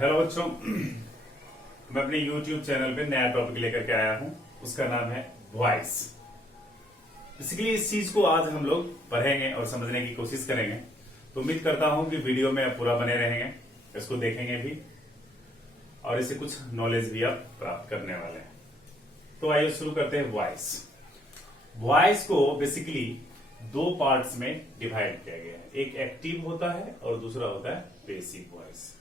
Hello बच्चों, मैं अपने YouTube चैनल पे नया टॉपिक लेकर के आया हूं। उसका नाम है वॉइस। बेसिकली इस चीज को आज हम लोग पढ़ेंगे और समझने की कोशिश करेंगे। तो उम्मीद करता हूं कि वीडियो में आप पूरा बने रहेंगे, इसको देखेंगे भी और इससे कुछ नॉलेज भी आप प्राप्त करने वाले हैं। तो आइए शुरू करते हैं। वॉइस वॉइस को बेसिकली दो पार्ट्स में डिवाइड किया गया है। एक एक्टिव होता है और दूसरा होता है पेसिव वॉइस।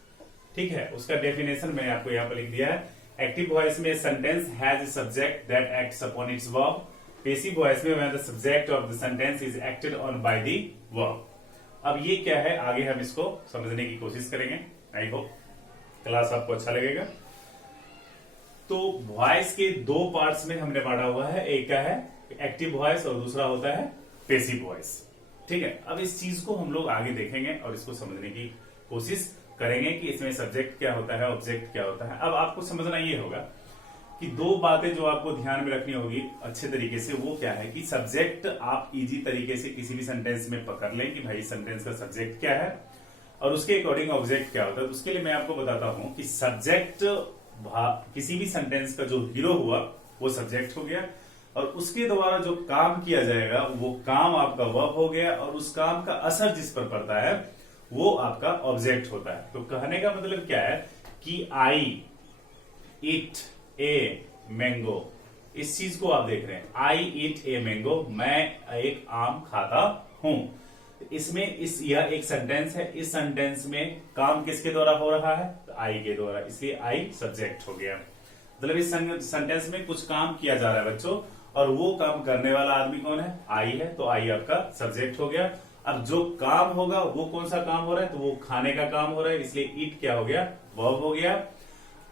ठीक है, उसका डेफिनेशन मैंने आपको यहाँ पर लिख दिया है। एक्टिव वॉइस में sentence has a subject that acts upon its verb. Passive voice में when the subject of the sentence is acted on by the verb. अब ये क्या है, आगे हम इसको समझने की कोशिश करेंगे। आई होप क्लास आपको अच्छा लगेगा। तो वॉइस के दो पार्ट्स में हमने बांटा हुआ है। एक क्या है एक्टिव वॉइस और दूसरा होता है पेसिव वॉइस। ठीक है, अब इस चीज को हम लोग आगे देखेंगे और इसको समझने की कोशिश करेंगे कि इसमें सब्जेक्ट क्या होता है, ऑब्जेक्ट क्या होता है। अब आपको समझना ये होगा कि दो बातें जो आपको ध्यान में रखनी होगी अच्छे तरीके से, वो क्या है कि सब्जेक्ट आप इजी तरीके से किसी भी सेंटेंस में पकड़ लें कि भाई सेंटेंस का सब्जेक्ट क्या है और उसके अकॉर्डिंग ऑब्जेक्ट क्या होता है। तो उसके लिए मैं आपको बताता हूं कि सब्जेक्ट किसी भी सेंटेंस का जो हीरो हुआ वो सब्जेक्ट हो गया और उसके द्वारा जो काम किया जाएगा वो काम आपका वर्ब हो गया और उस काम का असर जिस पर पड़ता है वो आपका ऑब्जेक्ट होता है। तो कहने का मतलब क्या है कि आई इट ए मैंगो, इस चीज को आप देख रहे हैं। आई इट ए मैंगो, मैं एक आम खाता हूं। इसमें यह एक सेंटेंस है। इस सेंटेंस में काम किसके द्वारा हो रहा है, आई के द्वारा, इसलिए आई सब्जेक्ट हो गया। मतलब इस सेंटेंस में कुछ काम किया जा रहा है बच्चों और वो काम करने वाला आदमी कौन है, आई है। तो आई आपका सब्जेक्ट हो गया। अब जो काम होगा वो कौन सा काम हो रहा है, तो वो खाने का काम हो रहा है, इसलिए ईट क्या हो गया, वर्ब हो गया।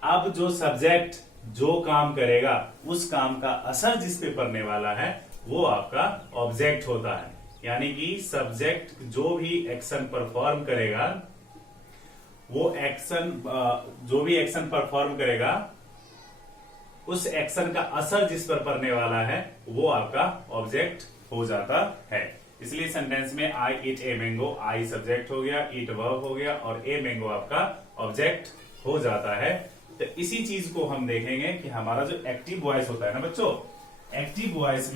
अब जो सब्जेक्ट जो काम करेगा उस काम का असर जिस पे पड़ने वाला है वो आपका ऑब्जेक्ट होता है। यानी कि सब्जेक्ट जो भी एक्शन परफॉर्म करेगा, वो एक्शन जो भी एक्शन परफॉर्म करेगा उस एक्शन का असर जिस पर पड़ने वाला है वो आपका ऑब्जेक्ट हो जाता है। इसलिए सेंटेंस में I eat a mango, I subject हो गया, इट वर्ब हो गया और ए मैंगो आपका ऑब्जेक्ट हो जाता है। तो इसी चीज को हम देखेंगे कि हमारा जो एक्टिव वॉइस होता है ना बच्चों, एक्टिव वॉइस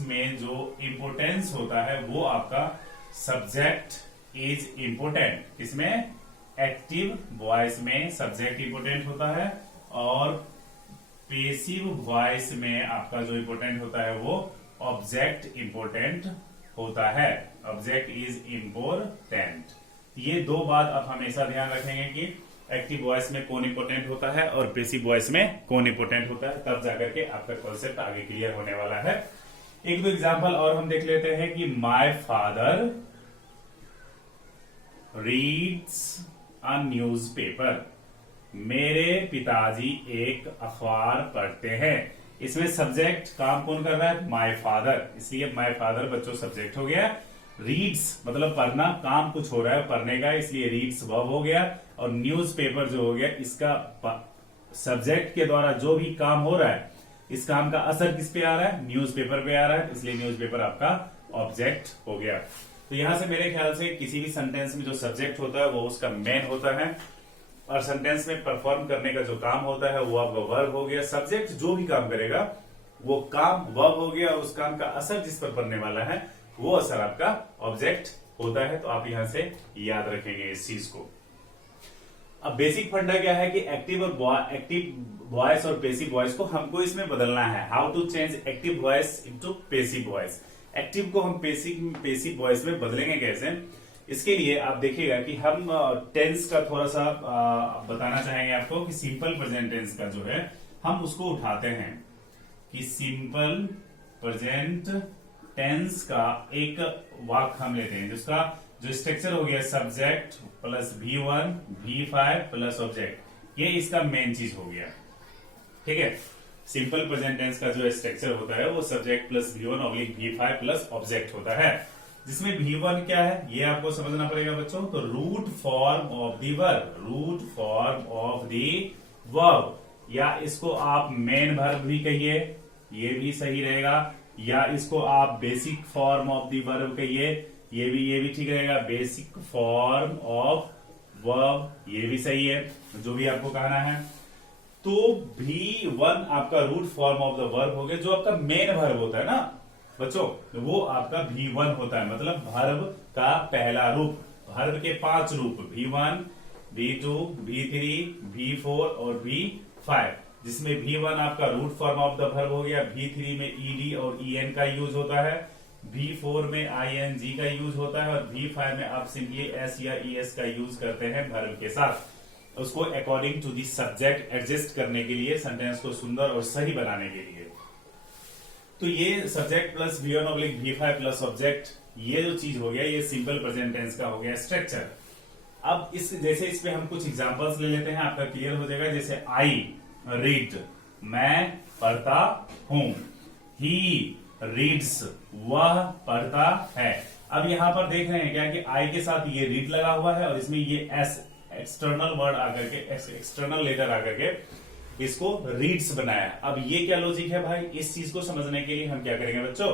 में जो इंपोर्टेंस होता है वो आपका सब्जेक्ट इज इंपोर्टेंट। इसमें एक्टिव वॉइस में सब्जेक्ट इंपोर्टेंट होता है और पेसिव वॉइस में आपका जो इंपोर्टेंट होता है वो ऑब्जेक्ट इंपोर्टेंट होता है। Object is important. ये दो बात आप हमेशा ध्यान रखेंगे कि एक्टिव वॉइस में कौन इंपोर्टेंट होता है और पेसिव वॉइस में कौन इंपोर्टेंट होता है, तब जाकर के आपका कॉन्सेप्ट आगे क्लियर होने वाला है। एक दो एग्जांपल और हम देख लेते हैं कि my father reads a newspaper, मेरे पिताजी एक अखबार पढ़ते हैं। इसमें सब्जेक्ट काम कौन कर रहा है, माय फादर, इसलिए माय फादर बच्चों सब्जेक्ट हो गया। रीड्स मतलब पढ़ना, काम कुछ हो रहा है पढ़ने का, इसलिए रीड्स वर्ब हो गया। और न्यूज़पेपर जो हो गया, इसका सब्जेक्ट के द्वारा जो भी काम हो रहा है इस काम का असर किस पे आ रहा है, न्यूज़पेपर पे आ रहा है, इसलिए न्यूज़पेपर आपका ऑब्जेक्ट हो गया। तो यहां से मेरे ख्याल से किसी भी सेंटेंस में जो सब्जेक्ट होता है वो उसका मेन होता है और सेंटेंस में परफॉर्म करने का जो काम होता है वो आपका वर्ब हो गया। सब्जेक्ट जो भी काम करेगा वो काम वर्ब हो गया और उस काम का असर जिस पर पड़ने वाला है वो असर आपका ऑब्जेक्ट होता है। तो आप यहां से याद रखेंगे इस चीज को। अब बेसिक फंडा क्या है कि एक्टिव वॉइस और पेसिव वॉइस को हमको इसमें बदलना है। How to change active voice into passive voice. Active को हम पेसिव वॉइस में बदलेंगे कैसे, इसके लिए आप देखिएगा कि हम टेंस का थोड़ा सा बताना चाहेंगे आपको कि सिंपल प्रेजेंट टेंस का जो है हम उसको उठाते हैं कि सिंपल प्रेजेंट टेंस का एक वाक्य हम लेते हैं जिसका जो स्ट्रक्चर हो गया subject plus V1 V5 plus object, ये इसका मेन चीज हो गया। ठीक है, सिंपल प्रेजेंट टेंस का जो स्ट्रक्चर होता है वो subject plus V1 oblique V5 plus object होता है, जिसमें V1 क्या है ये आपको समझना पड़ेगा बच्चों। तो root form of the verb, root form of the verb, या इसको आप मेन वर्ब भी कहिए, ये भी सही रहेगा, या इसको आप basic form of the verb कहिए, ये भी ठीक रहेगा, बेसिक फॉर्म ऑफ वर्ब, ये भी सही है, जो भी आपको कहना है। तो V1 आपका root form of the verb हो गया, जो आपका मेन वर्ब होता है ना बच्चों, वो आपका V1 होता है, मतलब वर्ब का पहला रूप। वर्ब के 5 रूप, V1, V2, V3, V4 और V5, जिसमें V1 आपका root form of the verb हो गया, V3 में ed और en का यूज होता है, V4 में ing का यूज होता है, और V5 में आप सिंपली s या es का यूज करते हैं वर्ब के साथ, उसको according to the subject adjust करने के लिए, सेंटेंस को सुंदर और सही बनाने के लिए। तो ये subject plus V1 oblique V5 plus object, ये जो चीज हो गया, ये सिंपल प्रेजेंट टेंस का हो गया स्ट्रक्चर। अब इस पे हम कुछ एग्जांपल्स ले लेते हैं, आपका क्लियर हो जाएगा। जैसे आई रीड, मैं पढ़ता हूं, ही रीड्स, वह पढ़ता है। अब यहां पर देख रहे हैं क्या कि आई के साथ ये रीड लगा हुआ है, और इसमें ये एस एक्सटर्नल वर्ड आकर के, एक्सटर्नल लेटर आकर के इसको रीड्स बनाया। अब ये क्या लॉजिक है भाई, इस चीज को समझने के लिए हम क्या करेंगे बच्चों,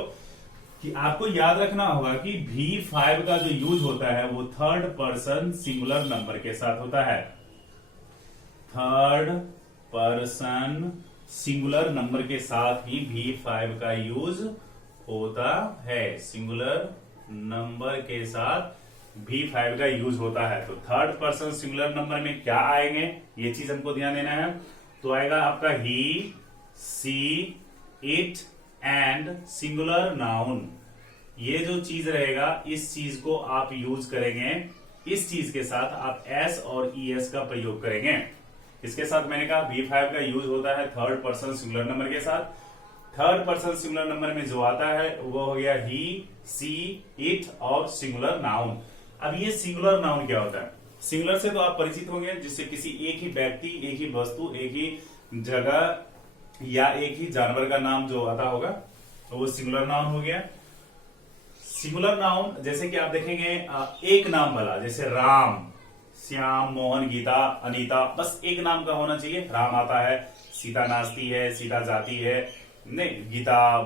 कि आपको याद रखना होगा कि V5 का जो यूज होता है वो थर्ड पर्सन सिंगुलर नंबर के साथ होता है। थर्ड पर्सन सिंगुलर नंबर के साथ ही V5 का यूज होता है, सिंगुलर नंबर के साथ V5 का यूज होता है। तो थर्ड पर्सन सिंगुलर नंबर में क्या आएंगे, ये चीज हमको ध्यान देना है। तो आएगा आपका ही, सी, इट एंड सिंगुलर नाउन। ये जो चीज रहेगा, इस चीज को आप यूज करेंगे, इस चीज के साथ आप एस और es का प्रयोग करेंगे। इसके साथ मैंने कहा V5 का यूज होता है थर्ड पर्सन सिंगुलर नंबर के साथ। थर्ड पर्सन सिंगुलर नंबर में जो आता है वो हो गया ही, सी, इट और सिंगुलर नाउन। अब ये सिंगुलर नाउन क्या होता है, सिंगुलर से तो आप परिचित होंगे, जिससे किसी एक ही व्यक्ति, एक ही वस्तु, एक ही जगह या एक ही जानवर का नाम जो आता होगा तो वो सिंगुलर नाउन हो गया। सिंगुलर नाउन जैसे कि आप देखेंगे एक नाम वाला, जैसे राम, श्याम, मोहन, गीता, अनीता, बस एक नाम का होना चाहिए। राम आता है, सीता नाचती है, सीता जाती है, नहीं गीता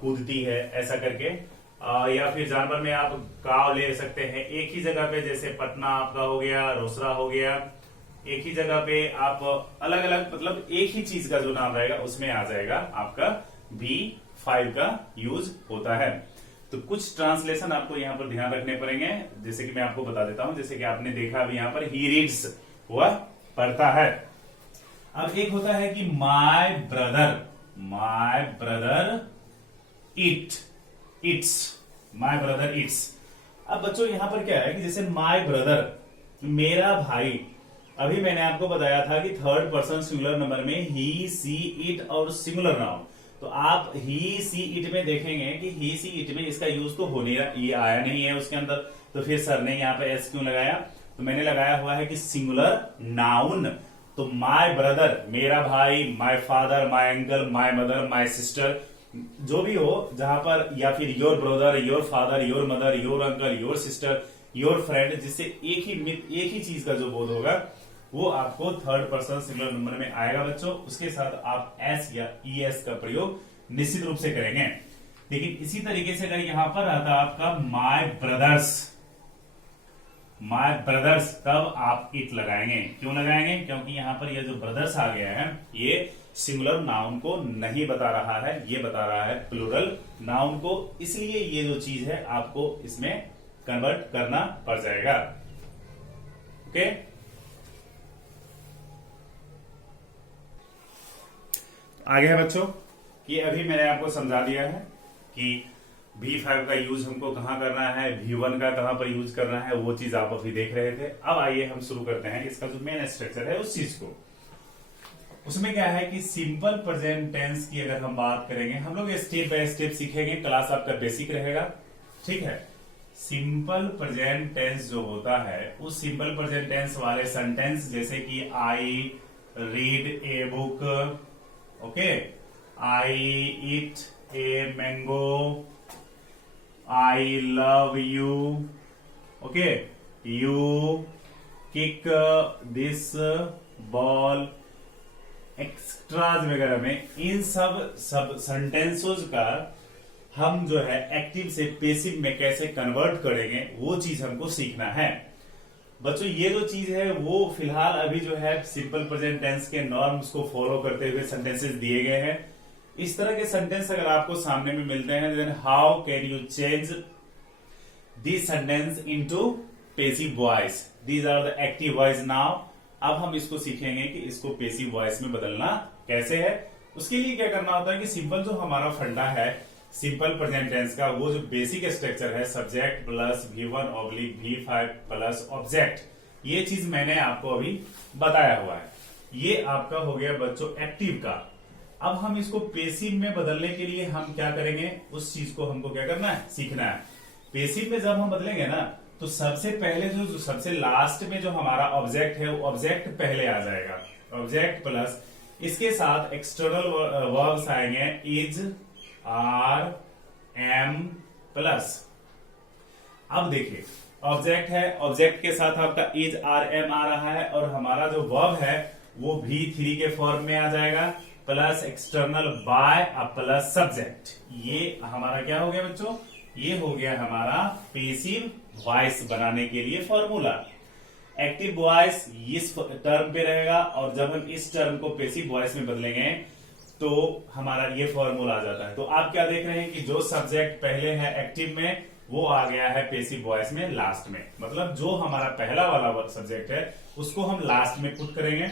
कूदती है, ऐसा करके। या फिर जानवर में आप काव ले सकते हैं, एक ही जगह पे, जैसे पटना आपका हो गया, रोसड़ा हो गया, एक ही जगह पे आप अलग अलग, मतलब एक ही चीज का जो नाम रहेगा उसमें आ जाएगा आपका V5 का यूज होता है। तो कुछ ट्रांसलेशन आपको यहाँ पर ध्यान रखने पड़ेंगे, जैसे कि मैं आपको बता देता हूं। जैसे कि आपने देखा अभी यहाँ पर ही रीड्स, वह पढ़ता है। अब एक होता है कि my brother it's, my brother it's. अब बच्चों यहां पर क्या है कि जैसे माय ब्रदर, मेरा भाई, अभी मैंने आपको बताया था कि थर्ड पर्सन सिंगुलर नंबर में ही, सी, इट और सिंगुलर नाउन। तो आप ही, सी, इट में देखेंगे कि ही, सी, इट में इसका यूज तो होने, ये आया नहीं है उसके अंदर, तो फिर सर ने यहाँ पे एस क्यों लगाया, तो मैंने लगाया हुआ है कि सिंगुलर नाउन। तो माय ब्रदर, मेरा भाई, my father, my uncle, my mother, my sister, जो भी हो जहां पर, या फिर your brother, your father, your mother, your uncle, your sister, your friend, जिससे एक ही चीज का जो बोध होगा वो आपको थर्ड पर्सन सिंगुलर नंबर में आएगा बच्चों। उसके साथ आप एस या es का प्रयोग निश्चित रूप से करेंगे। लेकिन इसी तरीके से अगर यहां पर आता आपका माय ब्रदर्स, तब आप इट लगाएंगे। क्यों लगाएंगे, क्योंकि यहां पर ये जो ब्रदर्स आ गया है ये सिंगुलर नाउन को नहीं बता रहा है, ये बता रहा है प्लूरल नाउन को, इसलिए ये जो चीज है आपको इसमें कन्वर्ट करना पड़ जाएगा। ओके, आगे है बच्चों कि अभी मैंने आपको समझा दिया है कि V5 का यूज हमको कहां करना है, V1 का कहां पर यूज करना है, वो चीज आप अभी देख रहे थे। अब आइए हम शुरू करते हैं इसका जो मेन स्ट्रक्चर है उस चीज को। उसमें क्या है कि सिंपल प्रेजेंट टेंस की अगर हम बात करेंगे, हम लोग स्टेप बाय स्टेप सीखेंगे, क्लास आपका बेसिक रहेगा, ठीक है। सिंपल प्रेजेंट टेंस जो होता है, उस सिंपल प्रेजेंट टेंस वाले सेंटेंस जैसे कि I read a book, okay, I eat A mango, I love you, okay, you kick this ball, extras वगैरह में, इन सब सेंटेंसों का हम जो है एक्टिव से पेसिव में कैसे कन्वर्ट करेंगे वो चीज हमको सीखना है। बच्चों ये जो चीज है वो फिलहाल अभी जो है सिंपल प्रेजेंट टेंस के नॉर्म्स को फॉलो करते हुए सेंटेंसेस दिए गए हैं। इस तरह के सेंटेंस अगर आपको सामने में मिलते हैं, then how can you change this sentence into passive voice, these are the active voice now. अब हम इसको सीखेंगे कि इसको पेसिव वॉइस में बदलना कैसे है। उसके लिए क्या करना होता है कि सिंपल जो हमारा फंडा है सिंपल प्रेजेंट टेंस का, वो जो बेसिक स्ट्रक्चर है subject plus V1 oblique V5 plus object, ये चीज मैंने आपको अभी बताया हुआ है। ये आपका हो गया बच्चों एक्टिव का। अब हम इसको पेसिव में बदलने के लिए हम क्या करेंगे, उस चीज को हमको क्या करना है, सीखना है। पेसिव में जब हम बदलेंगे ना, तो सबसे पहले जो सबसे लास्ट में जो हमारा ऑब्जेक्ट है वो ऑब्जेक्ट पहले आ जाएगा, ऑब्जेक्ट प्लस इसके साथ एक्सटर्नल वर्ब्स आएंगे इज, आर, एम प्लस। अब देखिए ऑब्जेक्ट है, ऑब्जेक्ट के साथ आपका इज, आर, एम आ रहा है और हमारा जो वर्ब है वो V3 के फॉर्म में आ जाएगा plus external by plus subject. ये हमारा क्या हो गया बच्चों, ये हो गया हमारा पेसिव वॉइस बनाने के लिए फॉर्मूला। एक्टिव वॉइस इस टर्म पे रहेगा और जब हम इस टर्म को पेसिव वॉइस में बदलेंगे तो हमारा ये फॉर्मूला आ जाता है। तो आप क्या देख रहे हैं कि जो सब्जेक्ट पहले है एक्टिव में वो आ गया है पेसिव वॉइस में लास्ट में, मतलब जो हमारा पहला वाला सब्जेक्ट है उसको हम लास्ट में पुट करेंगे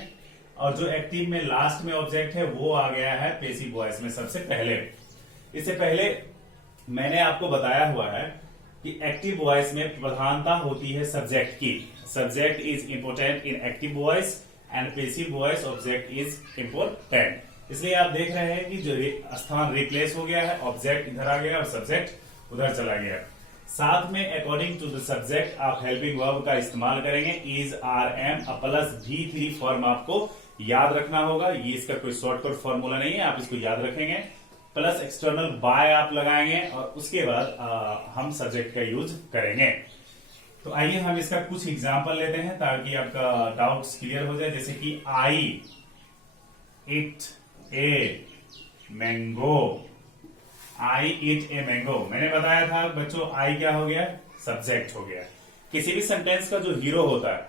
और जो एक्टिव में लास्ट में ऑब्जेक्ट है वो आ गया है पेसिव वॉइस में सबसे पहले। इससे पहले मैंने आपको बताया हुआ है कि एक्टिव वॉइस में प्रधानता होती है सब्जेक्ट की। Subject is important in active voice and passive voice object is important. इसलिए आप देख रहे हैं कि जो स्थान रिप्लेस हो गया है, ऑब्जेक्ट इधर आ गया और सब्जेक्ट उधर चला गया। साथ में अकॉर्डिंग टू द सब्जेक्ट आप हेल्पिंग वर्ब का इस्तेमाल करेंगे, is, are, am plus V3 form आपको याद रखना होगा। ये इसका कोई शॉर्टकट फॉर्मूला नहीं है, आप इसको याद रखेंगे। प्लस एक्सटर्नल बाय आप लगाएंगे और उसके बाद हम सब्जेक्ट का यूज करेंगे। तो आइए हम इसका कुछ एग्जाम्पल लेते हैं ताकि आपका डाउट्स क्लियर हो जाए। जैसे कि I eat a mango, I eat a mango. मैंने बताया था बच्चों आई क्या हो गया, सब्जेक्ट हो गया। किसी भी सेंटेंस का जो हीरो होता है,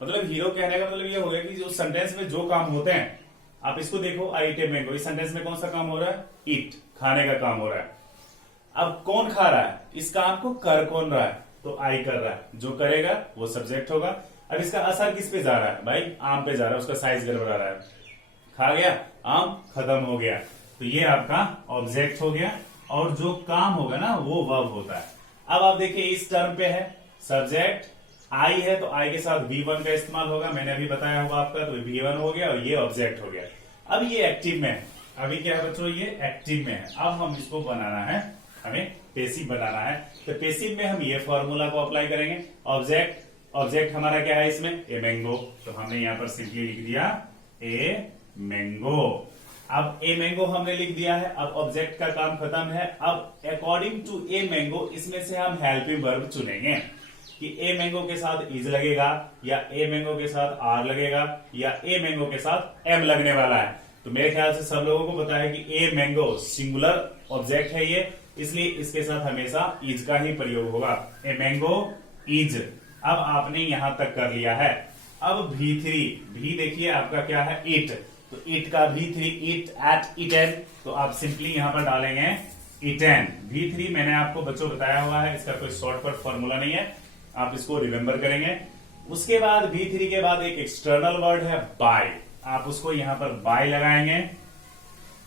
मतलब हीरो कहने का मतलब ये हो गया कि जो सेंटेंस में जो काम होते हैं, आप इसको देखो आई इट ए मैंगो, इस सेंटेंस में कौन सा काम हो रहा है, ईट, खाने का काम हो रहा है। अब कौन खा रहा है, इस काम को कर कौन रहा है, तो आई कर रहा है, जो करेगा वो सब्जेक्ट होगा। अब इसका असर किस पे जा रहा है, भाई आम पे जा रहा है, उसका साइज गड़बड़ा रहा है, खा गया आम, खत्म हो गया, तो ये आपका ऑब्जेक्ट हो गया और जो काम होगा ना वो वर्ब होता है। अब आप देखिए इस टर्म पे है सब्जेक्ट आई है, तो आई के साथ V1 का इस्तेमाल होगा, मैंने अभी बताया होगा आपका, तो V1 हो गया और ये ऑब्जेक्ट हो गया। अब ये एक्टिव में है, अभी क्या है बच्चों, ये एक्टिव में है। अब हम इसको बनाना है, हमें पेसिव बनाना है, तो पेसिव में हम ये फॉर्मूला को अप्लाई करेंगे। ऑब्जेक्ट हमारा क्या है इसमें, ए मैंगो, तो हमने यहां पर सिंपली लिख दिया ए मैंगो। अब ए मैंगो हमने लिख दिया है, अब ऑब्जेक्ट का काम खत्म है। अब अकॉर्डिंग टू ए मैंगो इसमें से हम हेल्पिंग वर्ब चुनेंगे कि ए मैंगो के साथ इज लगेगा या ए मैंगो के साथ आर लगेगा या ए मैंगो के साथ एम लगने वाला है। तो मेरे ख्याल से सब लोगों को पता है कि ए मैंगो सिंगुलर ऑब्जेक्ट है ये, इसलिए इसके साथ हमेशा इज का ही प्रयोग होगा, ए मैंगो इज। अब आपने यहां तक कर लिया है। अब V3, भी देखिए आपका क्या है, इट, तो इट का V3 इट एट इटेन, तो आप सिंपली यहां पर डालेंगे इटेन। V3 मैंने आपको बच्चों बताया हुआ है, इसका कोई शॉर्टकट फॉर्मूला नहीं है, आप इसको रिमेंबर करेंगे। उसके बाद V3 के बाद एक एक्सटर्नल वर्ड है बाय, आप उसको यहां पर बाय लगाएंगे।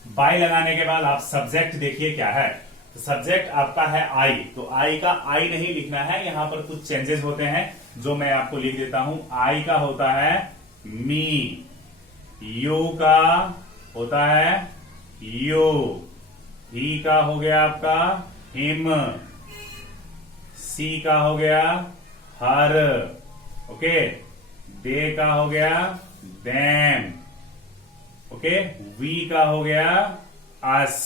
बाय लगाने के बाद आप सब्जेक्ट देखिए क्या है, तो सब्जेक्ट आपका है आई, तो आई का आई नहीं लिखना है, यहां पर कुछ चेंजेस होते हैं जो मैं आपको लिख देता हूं। आई का होता है मी, यू का होता है यू, ही का हो गया आपका हिम, सी का हो गया हर, ओके, दे का हो गया देम, ओके, वी का हो गया अस,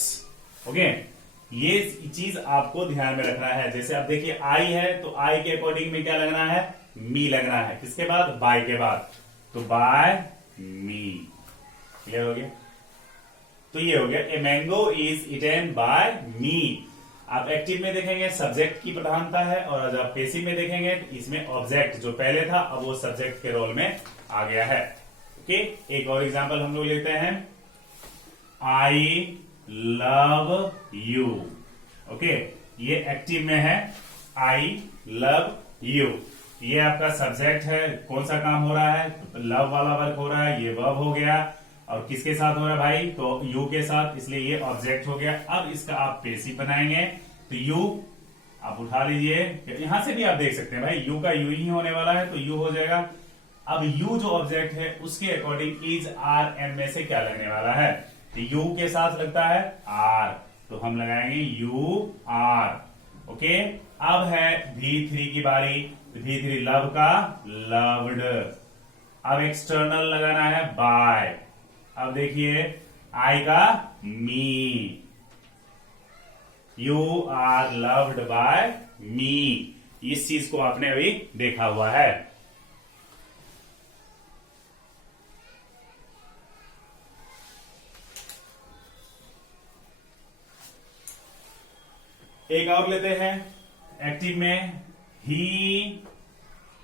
ओके। ये चीज आपको ध्यान में रखना है। जैसे आप देखिए आई है, तो आई के अकॉर्डिंग में क्या लगना है, मी लगना है, किसके बाद, बाय के बाद, तो बाय मी। क्लियर हो गया, तो ये हो गया a mango is eaten by me. आप एक्टिव में देखेंगे सब्जेक्ट की प्रधानता है, और जब आप पेसिव में देखेंगे तो इसमें ऑब्जेक्ट जो पहले था अब वो सब्जेक्ट के रोल में आ गया है। ओके, एक और एग्जांपल हम लोग लेते हैं, आई लव यू। ओके, ये एक्टिव में है, आई लव यू, ये आपका सब्जेक्ट है। कौन सा काम हो रहा है, लव वाला वर्क हो रहा है, ये वर्ब हो गया, और किसके साथ हो रहा है भाई, तो यू के साथ, इसलिए ये ऑब्जेक्ट हो गया। अब इसका आप पेसिव बनाएंगे तो यू आप उठा लीजिए, यहां से भी आप देख सकते हैं भाई यू का यू ही होने वाला है तो यू हो जाएगा। अब यू जो ऑब्जेक्ट है उसके अकॉर्डिंग इज आर एम में से क्या लगने वाला है, तो यू के साथ लगता है आर, तो हम लगाएंगे यू आर। ओके, अब है V3 की बारी, V3 लव का लव्ड। अब एक्सटर्नल लगाना है बाय, अब देखिए आई का मी, यू आर लव्ड बाय मी, इस चीज को आपने अभी देखा हुआ है। एक और लेते हैं एक्टिव में, ही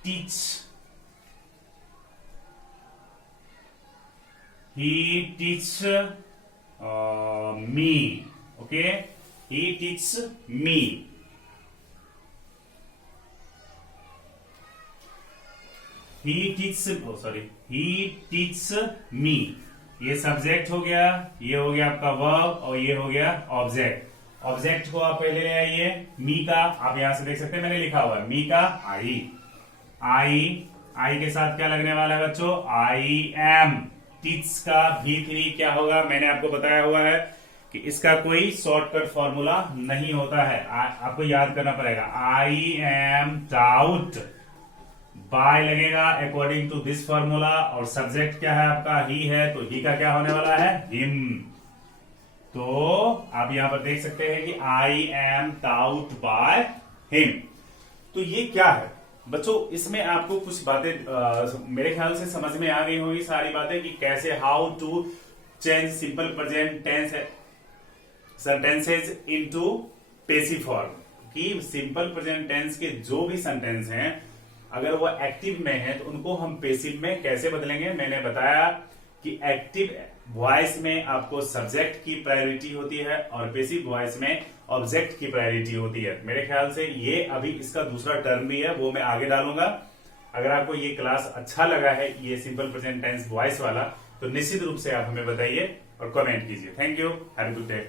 टीच, ही टीच मी। ओके, ही टीच मी, ही टीच, सॉरी, ही टीच मी, ये सब्जेक्ट हो गया, ये हो गया आपका वर्ब, और ये हो गया ऑब्जेक्ट। ऑब्जेक्ट को आप पहले ले आइए, मी का आप यहां से देख सकते हैं मैंने लिखा हुआ है, मी का आई, आई के साथ क्या लगने वाला है बच्चों, आई एम। टीच का V3 क्या होगा, मैंने आपको बताया हुआ है कि इसका कोई शॉर्टकट फॉर्मूला नहीं होता है, आपको याद करना पड़ेगा, आई एम टाउट, बाय लगेगा अकॉर्डिंग टू दिस फॉर्मूला, और सब्जेक्ट क्या है आपका, ही है, तो ही का क्या होने वाला है, हिम। तो आप यहां पर देख सकते हैं कि I am taut by him. तो ये क्या है बच्चों, इसमें आपको कुछ बातें मेरे ख्याल से समझ में आ गई होगी सारी बातें, कि कैसे how to change simple present tense sentences into passive form, कि सिंपल प्रेजेंट टेंस के जो भी सेंटेंस हैं अगर वो एक्टिव में है तो उनको हम पेसिव में कैसे बदलेंगे। मैंने बताया कि एक्टिव वॉइस में आपको सब्जेक्ट की प्रायोरिटी होती है और पेसिव वॉइस में ऑब्जेक्ट की प्रायोरिटी होती है। मेरे ख्याल से ये अभी इसका दूसरा टर्म भी है, वो मैं आगे डालूंगा। अगर आपको ये क्लास अच्छा लगा है, ये सिंपल प्रेजेंट टेंस वॉइस वाला, तो निश्चित रूप से आप हमें बताइए और कमेंट कीजिए। Thank you, have a good day.